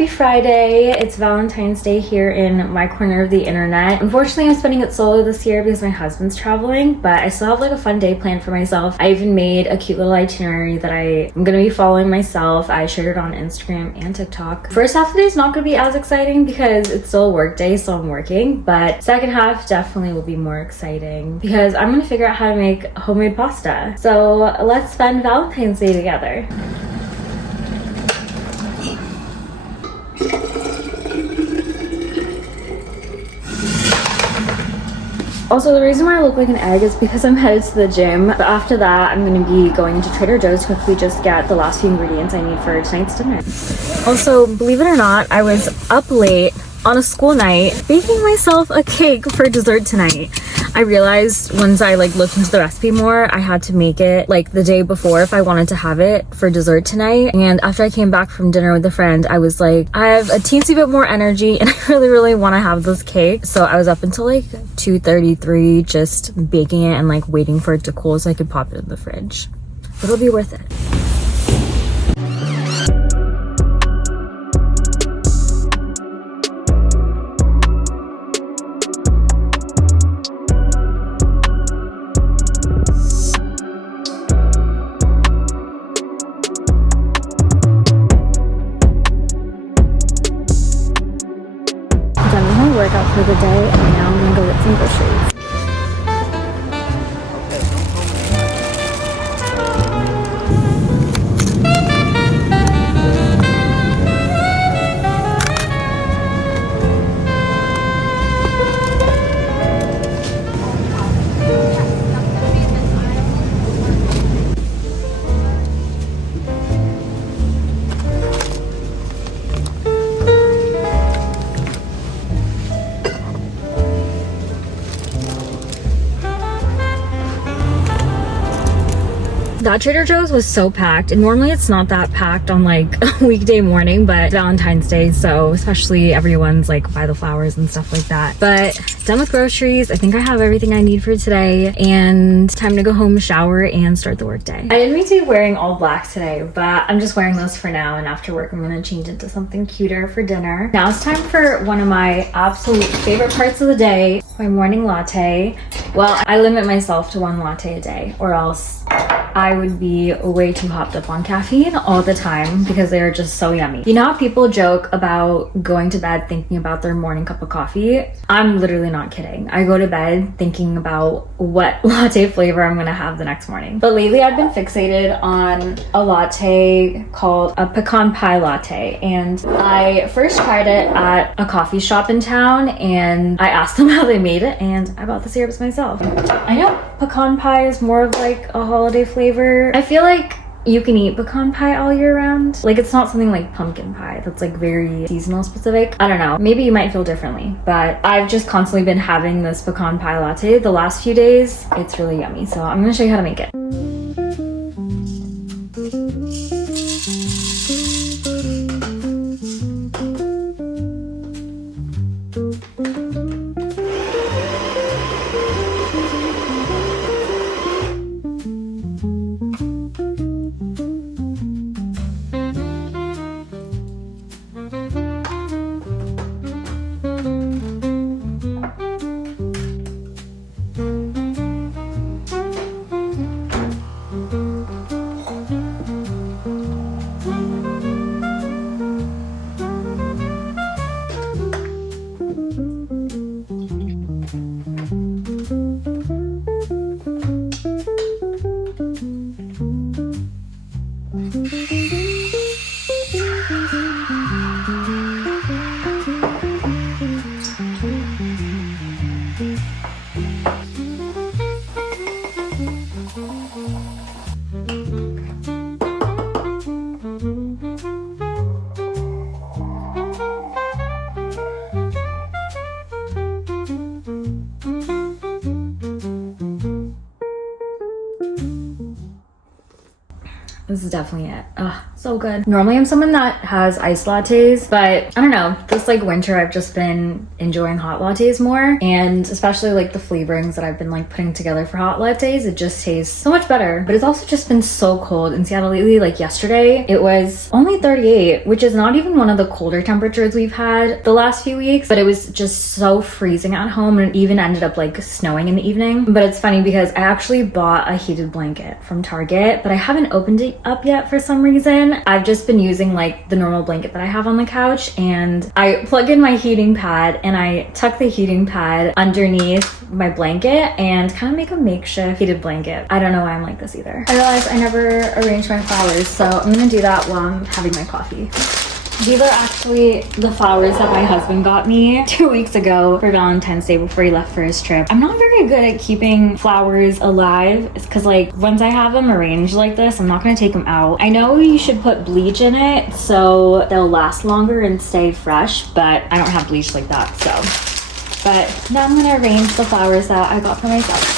Happy Friday. It's Valentine's Day here in my corner of the internet. Unfortunately, I'm spending it solo this year because my husband's traveling, but I still have like a fun day planned for myself. I even made a cute little itinerary that I'm gonna be following myself. I shared it on Instagram and TikTok. First half of the day is not gonna be as exciting because it's still a work day, so I'm working, but second half definitely will be more exciting because I'm gonna figure out how to make homemade pasta. So let's spend Valentine's Day together. Also, the reason why I look like an egg is because I'm headed to the gym, but after that I'm going to be going into Trader Joe's to quickly just get the last few ingredients I need for tonight's dinner. Also, believe it or not, I was up late on a school night baking myself a cake for dessert tonight. I realized once I looked into the recipe more, I had to make it the day before if I wanted to have it for dessert tonight. And after I came back from dinner with a friend, I was like, I have a teensy bit more energy and I really want to have this cake. So I was up until 2:33 just baking it and waiting for it to cool so I could pop it in the fridge. It'll be worth it. Workout for the day, and now I'm gonna go get some groceries. That Trader Joe's was so packed, and normally it's not that packed on a weekday morning, but Valentine's Day, so especially everyone's by the flowers and stuff like that. But done with groceries. I think I have everything I need for today, and time to go home, shower, and start the work day. I didn't mean to be wearing all black today, but I'm just wearing those for now, and after work I'm gonna change into something cuter for dinner. Now it's time for one of my absolute favorite parts of the day, my morning latte. Well, I limit myself to one latte a day, or else I would be way too hopped up on caffeine all the time because they are just so yummy. You know how people joke about going to bed thinking about their morning cup of coffee? I'm literally not kidding. I go to bed thinking about what latte flavor I'm gonna have the next morning. But lately I've been fixated on a latte called a pecan pie latte, and I first tried it at a coffee shop in town and I asked them how they made it, and I bought the syrups myself. I know pecan pie is more of a holiday flavor. I feel like you can eat pecan pie all year round. It's not something like pumpkin pie that's very seasonal specific. I don't know, maybe you might feel differently, but I've just constantly been having this pecan pie latte the last few days. It's really yummy, so I'm gonna show you how to make it. This is definitely it. Ugh, so good. Normally I'm someone that has iced lattes, but I don't know, this like winter I've just been enjoying hot lattes more, and especially like the flavorings that I've been like putting together for hot lattes, it just tastes so much better. But it's also just been so cold in Seattle lately. Like yesterday it was only 38, which is not even one of the colder temperatures we've had the last few weeks, but it was just so freezing at home, and it even ended up like snowing in the evening. But it's funny because I actually bought a heated blanket from Target, but I haven't opened it up yet for some reason. I've just been using like the normal blanket that I have on the couch, and I plug in my heating pad and I tuck the heating pad underneath my blanket and kind of make a makeshift heated blanket. I don't know why I'm like this either. I realized I never arranged my flowers, so I'm gonna do that while I'm having my coffee. These are actually the flowers that my husband got me 2 weeks ago for Valentine's Day before he left for his trip. I'm not very good at keeping flowers alive. It's because like once I have them arranged like this, I'm not going to take them out. I know you should put bleach in it so they'll last longer and stay fresh, but I don't have bleach like that, so. But now I'm going to arrange the flowers that I got for myself.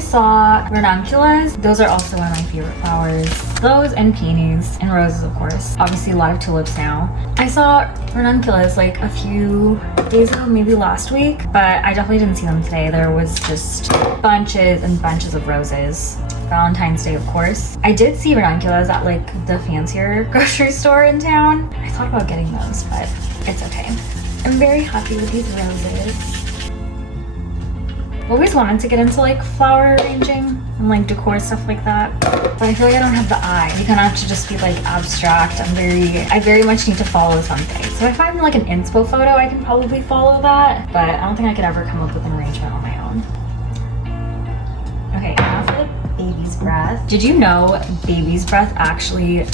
Saw ranunculus. Those are also one of my favorite flowers. Those and peonies and roses, of course. Obviously a lot of tulips now. I saw ranunculus like a few days ago, maybe last week, but I definitely didn't see them today. There was just bunches and bunches of roses. Valentine's Day, of course. I did see ranunculus at like the fancier grocery store in town. I thought about getting those, but it's okay. I'm very happy with these roses. I've always wanted to get into like flower arranging and like decor stuff like that, but I feel like I don't have the eye. You kind of have to just be like abstract. I very much need to follow something. So if I find like an inspo photo, I can probably follow that, but I don't think I could ever come up with an arrangement on my own. Okay, now for the baby's breath. Did you know baby's breath actually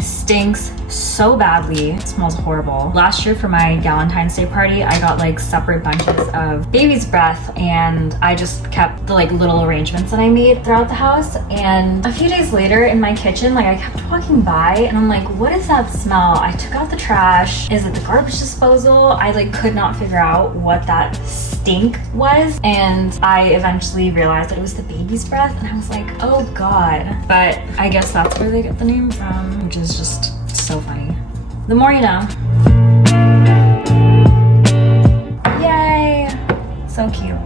stinks so badly? It smells horrible. Last year for my Valentine's Day party, I got like separate bunches of baby's breath, and I just kept the like little arrangements that I made throughout the house. And a few days later in my kitchen, like I kept walking by and I'm like, what is that smell? I took out the trash. Is it the garbage disposal? I like could not figure out what that stink was, and I eventually realized that it was the baby's breath, and I was like, oh god. But I guess that's where they get the name from, which is just so funny. The more you know. Yay! So cute.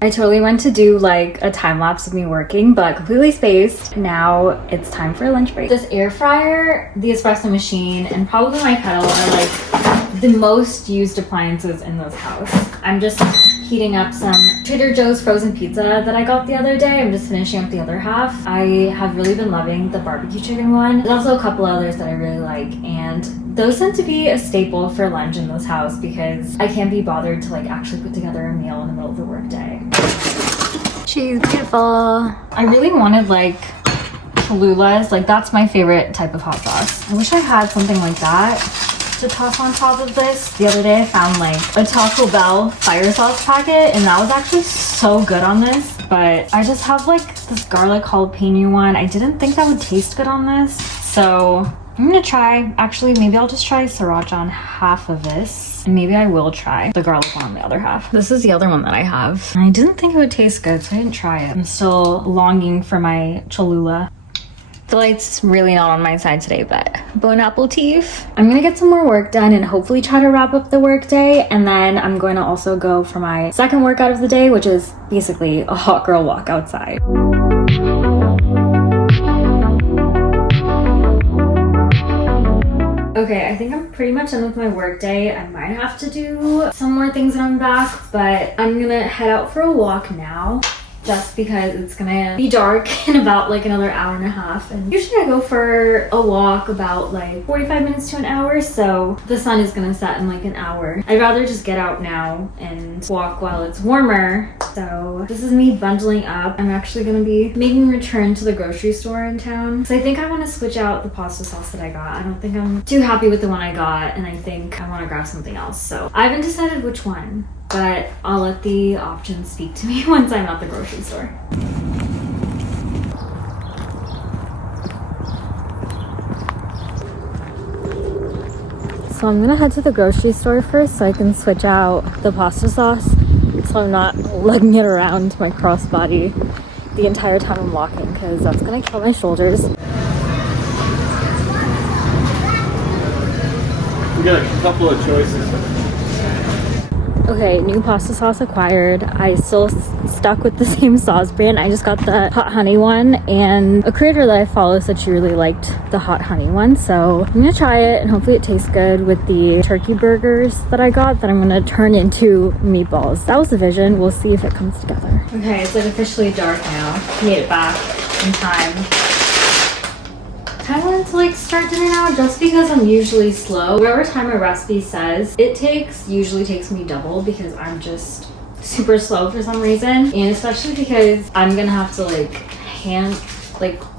I totally went to do like a time lapse of me working, but completely spaced. Now it's time for a lunch break. This air fryer, the espresso machine, and probably my kettle are like the most used appliances in this house. I'm just heating up some Trader Joe's frozen pizza that I got the other day. I'm just finishing up the other half. I have really been loving the barbecue chicken one. There's also a couple others that I really like, and those tend to be a staple for lunch in this house because I can't be bothered to like actually put together a meal in the middle of the workday. She's beautiful. I really wanted like Cholulas, like that's my favorite type of hot sauce. I wish I had something like that to toss on top of this. The other day I found like a Taco Bell fire sauce packet, and that was actually so good on this, but I just have like this garlic jalapeno one. I didn't think that would taste good on this, so I'm gonna try, actually maybe I'll just try sriracha on half of this, and maybe I will try the garlic one on the other half. This is the other one that I have. I didn't think it would taste good, so I didn't try it. I'm still longing for my Cholula. The light's really not on my side today, but bon appetit. I'm gonna get some more work done and hopefully try to wrap up the work day, and then I'm going to also go for my second workout of the day, which is basically a hot girl walk outside. Okay, I think I'm pretty much done with my work day. I might have to do some more things when I'm back, but I'm gonna head out for a walk now, just because it's gonna be dark in about like another hour and a half. And usually I go for a walk about like 45 minutes to an hour, so the sun is gonna set in like an hour. I'd rather just get out now and walk while it's warmer. So this is me bundling up. I'm actually gonna be making a return to the grocery store in town. So I think I wanna switch out the pasta sauce that I got. I don't think I'm too happy with the one I got, and I think I wanna grab something else. So I haven't decided which one, but I'll let the options speak to me once I'm at the grocery store. So I'm gonna head to the grocery store first so I can switch out the pasta sauce so I'm not lugging it around my crossbody the entire time I'm walking, because that's gonna kill my shoulders. We got a couple of choices. Okay, new pasta sauce acquired. I still stuck with the same sauce brand. I just got the hot honey one, and a creator that I follow said she really liked the hot honey one. So I'm gonna try it and hopefully it tastes good with the turkey burgers that I got that I'm gonna turn into meatballs. That was the vision. We'll see if it comes together. Okay, it's like officially dark now. Made it back in time. I wanted to like start dinner now just because I'm usually slow. Whatever time a recipe says, it usually takes me double because I'm just super slow for some reason. And especially because I'm gonna have to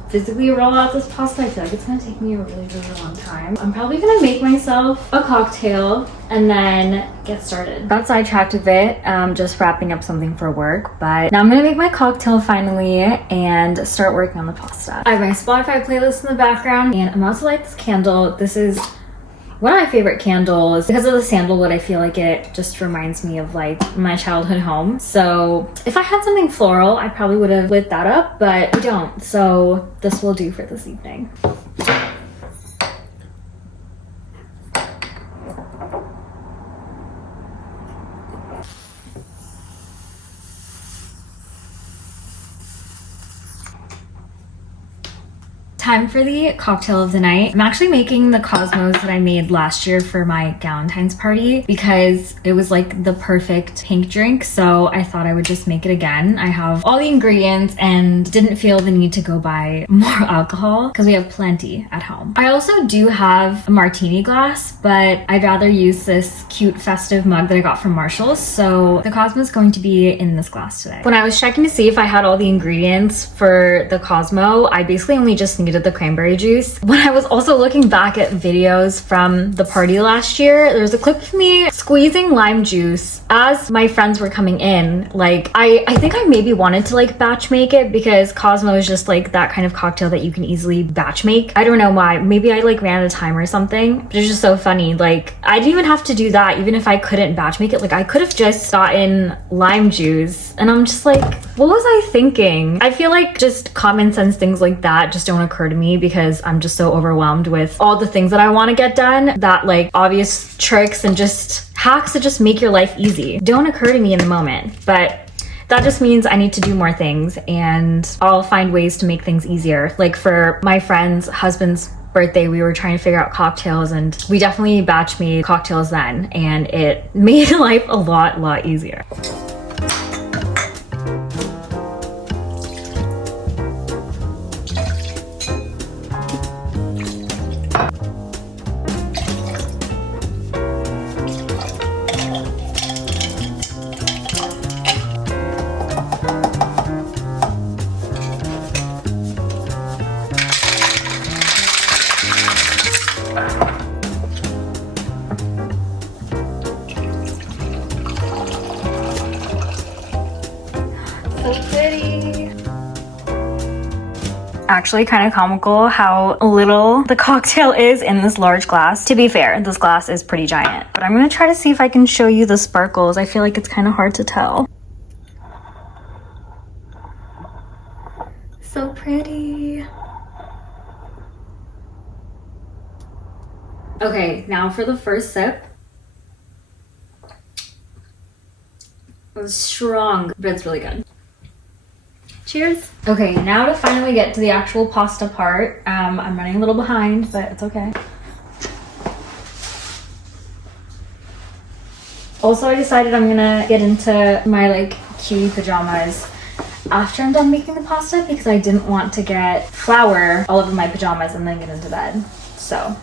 physically roll out this pasta. I feel like it's gonna take me a really, really long time. I'm probably gonna make myself a cocktail and then get started. Got sidetracked a bit, just wrapping up something for work, but now I'm gonna make my cocktail finally and start working on the pasta. I have my Spotify playlist in the background, and I'm about to light this candle. This is one of my favorite candles. Because of the sandalwood, I feel like it just reminds me of like my childhood home. So if I had something floral, I probably would have lit that up, but I don't. So this will do for this evening. Time for the cocktail of the night. I'm actually making the Cosmos that I made last year for my Valentine's party because it was like the perfect pink drink, so I thought I would just make it again. I have all the ingredients and didn't feel the need to go buy more alcohol because we have plenty at home. I also do have a martini glass, but I'd rather use this cute festive mug that I got from Marshall's, so the Cosmo is going to be in this glass today. When I was checking to see if I had all the ingredients for the Cosmo, I basically only just needed the cranberry juice. When I was also looking back at videos from the party last year, there was a clip of me squeezing lime juice as my friends were coming in. Like, I think I maybe wanted to like batch make it because Cosmo is just like that kind of cocktail that you can easily batch make. I don't know why. Maybe I like ran out of time or something, but it's just so funny. Like, I didn't even have to do that. Even if I couldn't batch make it, like I could have just gotten lime juice, and I'm just like, what was I thinking? I feel like just common sense things like that just don't occur to me because I'm just so overwhelmed with all the things that I want to get done that like obvious tricks and just hacks that just make your life easy don't occur to me in the moment. But that just means I need to do more things, and I'll find ways to make things easier. Like for my friend's husband's birthday, we were trying to figure out cocktails, and we definitely batch made cocktails then, and it made life a lot easier. Actually kind of comical how little the cocktail is in this large glass. To be fair, this glass is pretty giant, but I'm gonna try to see if I can show you the sparkles. I feel like it's kind of hard to tell. So pretty. Okay, now for the first sip. It was strong, but it's really good. Cheers. Okay, now to finally get to the actual pasta part. I'm running a little behind, but it's okay. Also, I decided I'm gonna get into my like cutie pajamas after I'm done making the pasta because I didn't want to get flour all over my pajamas and then get into bed. So.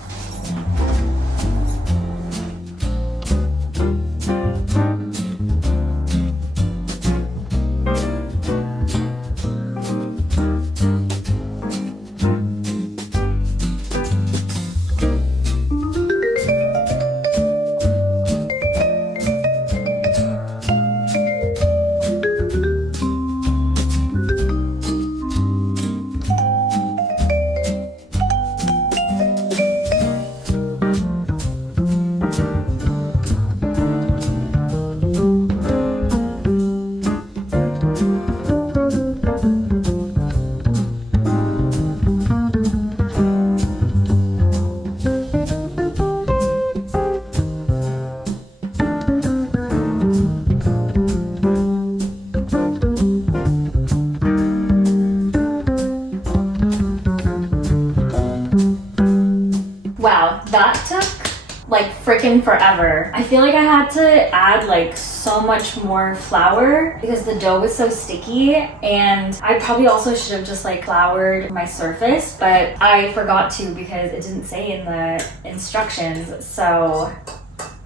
Wow, that took like freaking forever. I feel like I had to add like so much more flour because the dough was so sticky, and I probably also should have just like floured my surface, but I forgot to because it didn't say in the instructions, so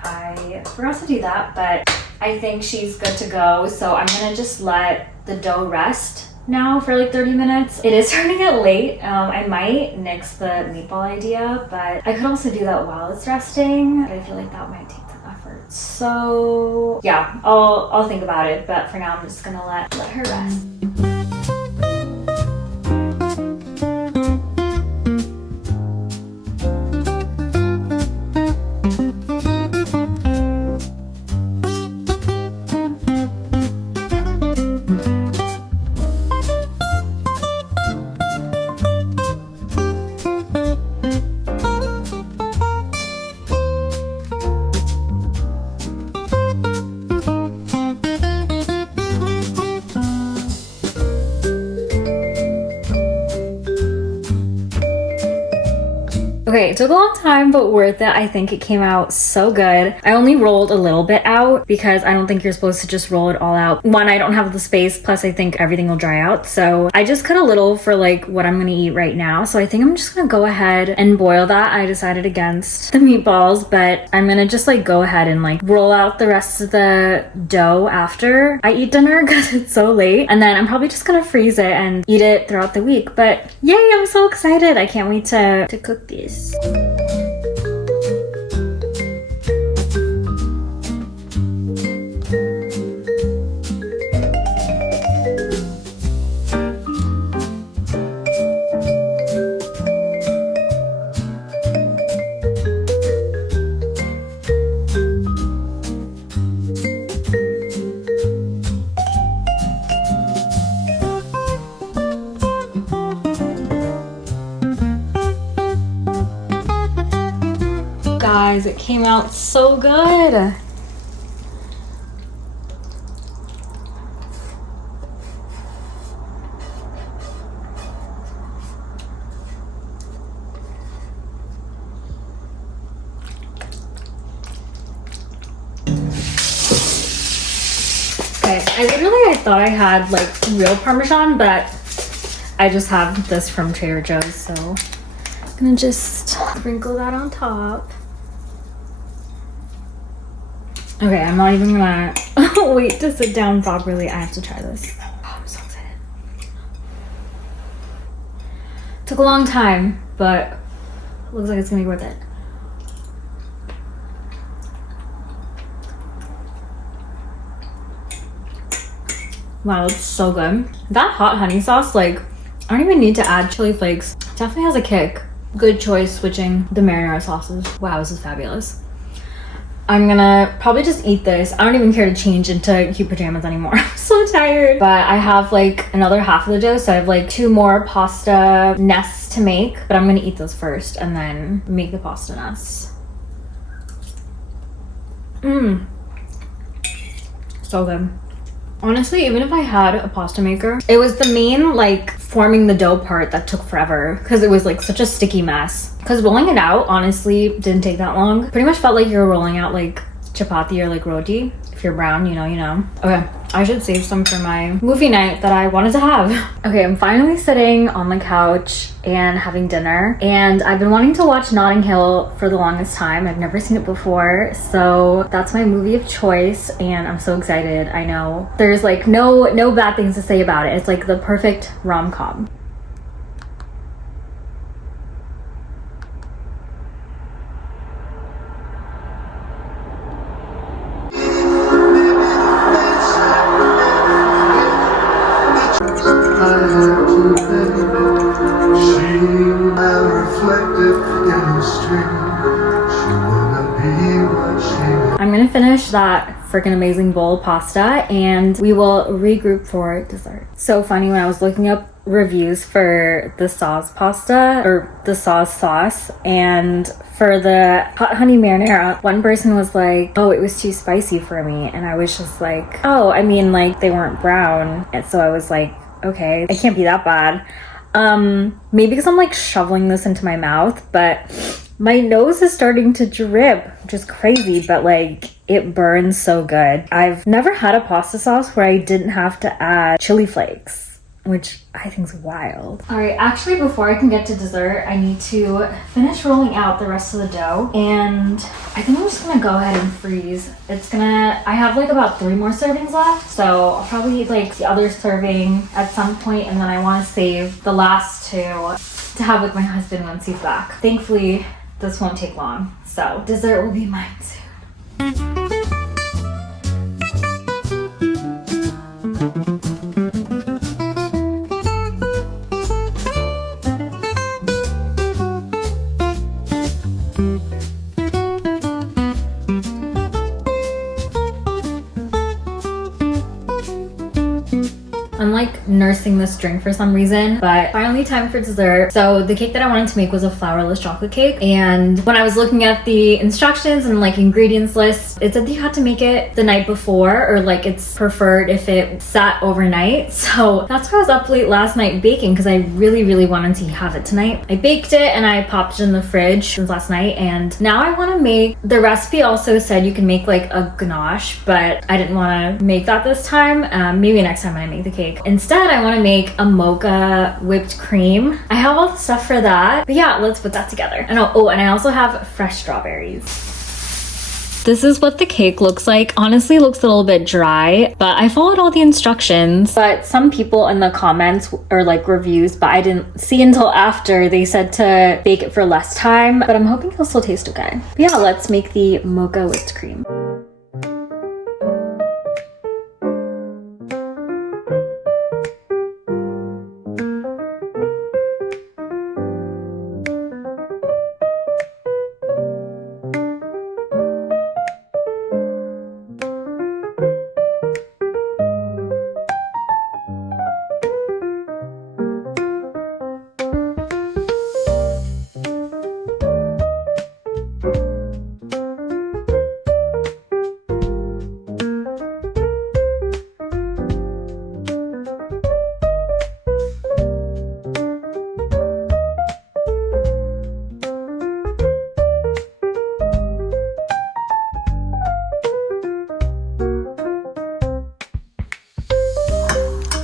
I forgot to do that. But I think she's good to go, so I'm gonna just let the dough rest now for like 30 minutes. It is starting to get late. I might nix the meatball idea, but I could also do that while it's resting, but I feel like that might take some effort. So yeah, I'll think about it, but for now I'm just gonna let her rest. Okay, it took a long time, but worth it. I think it came out so good. I only rolled a little bit out because I don't think you're supposed to just roll it all out. One, I don't have the space, plus I think everything will dry out. So I just cut a little for like what I'm gonna eat right now. So I think I'm just gonna go ahead and boil that. I decided against the meatballs, but I'm gonna just like go ahead and like roll out the rest of the dough after I eat dinner because it's so late. And then I'm probably just gonna freeze it and eat it throughout the week. But yay, I'm so excited. I can't wait to cook these. Guys, it came out so good. Okay, I thought I had like real Parmesan, but I just have this from Trader Joe's, so I'm gonna just sprinkle that on top. Okay, I'm not even gonna wait to sit down properly. I have to try this. Oh, I'm so excited. Took a long time, but looks like it's gonna be worth it. Wow, it's so good. That hot honey sauce, like, I don't even need to add chili flakes. Definitely has a kick. Good choice switching the marinara sauces. Wow, this is fabulous. I'm gonna probably just eat this. I don't even care to change into cute pajamas anymore. I'm so tired. But I have like another half of the dough, so I have like 2 more pasta nests to make. But I'm gonna eat those first and then make the pasta nests. So good. Honestly, even if I had a pasta maker, it was the main like forming the dough part that took forever because it was like such a sticky mess. Because rolling it out honestly didn't take that long. Pretty much felt like you were rolling out like chapati or like roti. If you're brown, you know. Okay, I should save some for my movie night that I wanted to have. Okay, I'm finally sitting on the couch and having dinner, and I've been wanting to watch Notting Hill for the longest time. I've never seen it before, so that's my movie of choice, and I'm so excited. I know there's like no bad things to say about it. It's like the perfect rom-com. I'm gonna finish that freaking amazing bowl of pasta and we will regroup for dessert. So funny, when I was looking up reviews for the sauce pasta or the sauce, and for the hot honey marinara, one person was like, oh, it was too spicy for me, and I was just like, oh, I mean, like, they weren't brown, and so I was like, okay, it can't be that bad. Maybe because I'm like shoveling this into my mouth, but my nose is starting to drip, which is crazy, but like it burns so good. I've never had a pasta sauce where I didn't have to add chili flakes, which I think is wild. All right, actually, before I can get to dessert, I need to finish rolling out the rest of the dough, and I think I'm just gonna go ahead and freeze. I have like about 3 more servings left, so I'll probably eat like the other serving at some point, and then I want to save the last 2 to have with my husband once he's back. Thankfully, this won't take long, so dessert will be mine soon. I'm like nursing this drink for some reason, but finally time for dessert. So the cake that I wanted to make was a flourless chocolate cake, and when I was looking at the instructions and like ingredients list, it said that you had to make it the night before, or like it's preferred if it sat overnight. So that's why I was up late last night baking, because I really wanted to have it tonight. I baked it and I popped it in the fridge since last night, and now I want to make, the recipe also said you can make like a ganache, but I didn't want to make that this time. Maybe next time when I make the cake. Instead, I want to make a mocha whipped cream. I have all the stuff for that, but yeah, let's put that together. And and I also have fresh strawberries. This is what the cake looks like. Honestly, looks a little bit dry, but I followed all the instructions. But some people in the comments or like reviews, but I didn't see until after, they said to bake it for less time, but I'm hoping it'll still taste okay. But yeah, let's make the mocha whipped cream.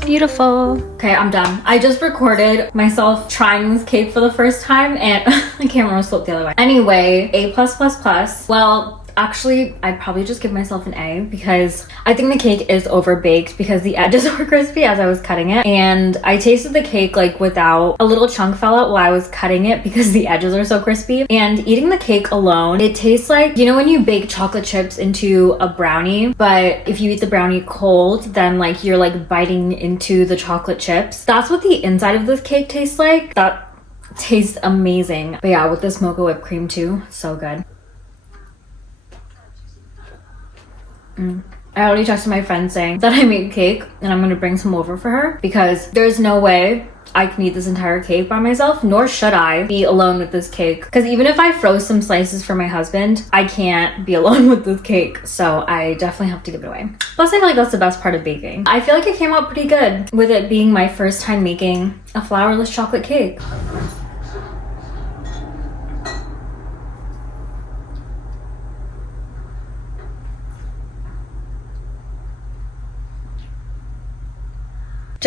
Beautiful. Okay, I'm done. I just recorded myself trying this cake for the first time, and the camera was flipped the other way. Anyway, A+++. Well, actually, I'd probably just give myself an A, because I think the cake is overbaked because the edges were crispy as I was cutting it, and I tasted the cake like without, a little chunk fell out while I was cutting it because the edges are so crispy. And eating the cake alone, it tastes like, you know when you bake chocolate chips into a brownie, but if you eat the brownie cold, then like you're like biting into the chocolate chips. That's what the inside of this cake tastes like. That tastes amazing. But yeah, with this mocha whipped cream too, so good. I already texted my friend saying that I made cake and I'm gonna bring some over for her, because there's no way I can eat this entire cake by myself, nor should I be alone with this cake. Because even if I froze some slices for my husband, I can't be alone with this cake. So I definitely have to give it away. Plus, I feel like that's the best part of baking. I feel like it came out pretty good with it being my first time making a flourless chocolate cake.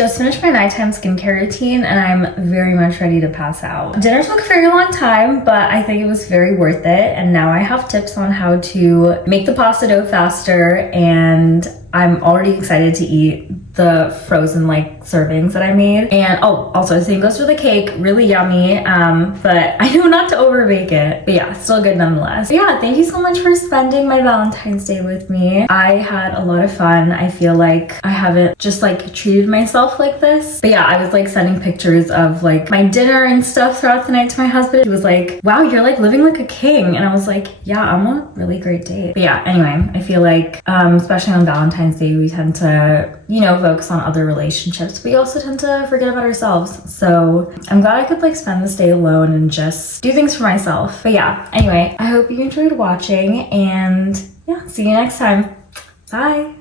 Just finished my nighttime skincare routine and I'm very much ready to pass out. Dinner took a very long time, but I think it was very worth it. And now I have tips on how to make the pasta dough faster, and I'm already excited to eat the frozen like servings that I made. And oh, also the same goes for the cake, really yummy. But I know not to over bake it, but yeah, still good nonetheless. But yeah, thank you so much for spending my Valentine's Day with me. I had a lot of fun. I feel like I haven't just like treated myself like this. But yeah, I was like sending pictures of like my dinner and stuff throughout the night to my husband. He was like, wow, you're like living like a king. And I was like, yeah, I'm on a really great date. But yeah, anyway, I feel like, especially on Valentine's Day, we tend to, you know, focus on other relationships. We also tend to forget about ourselves. So I'm glad I could like spend this day alone and just do things for myself. But yeah, anyway, I hope you enjoyed watching, and yeah, see you next time. Bye.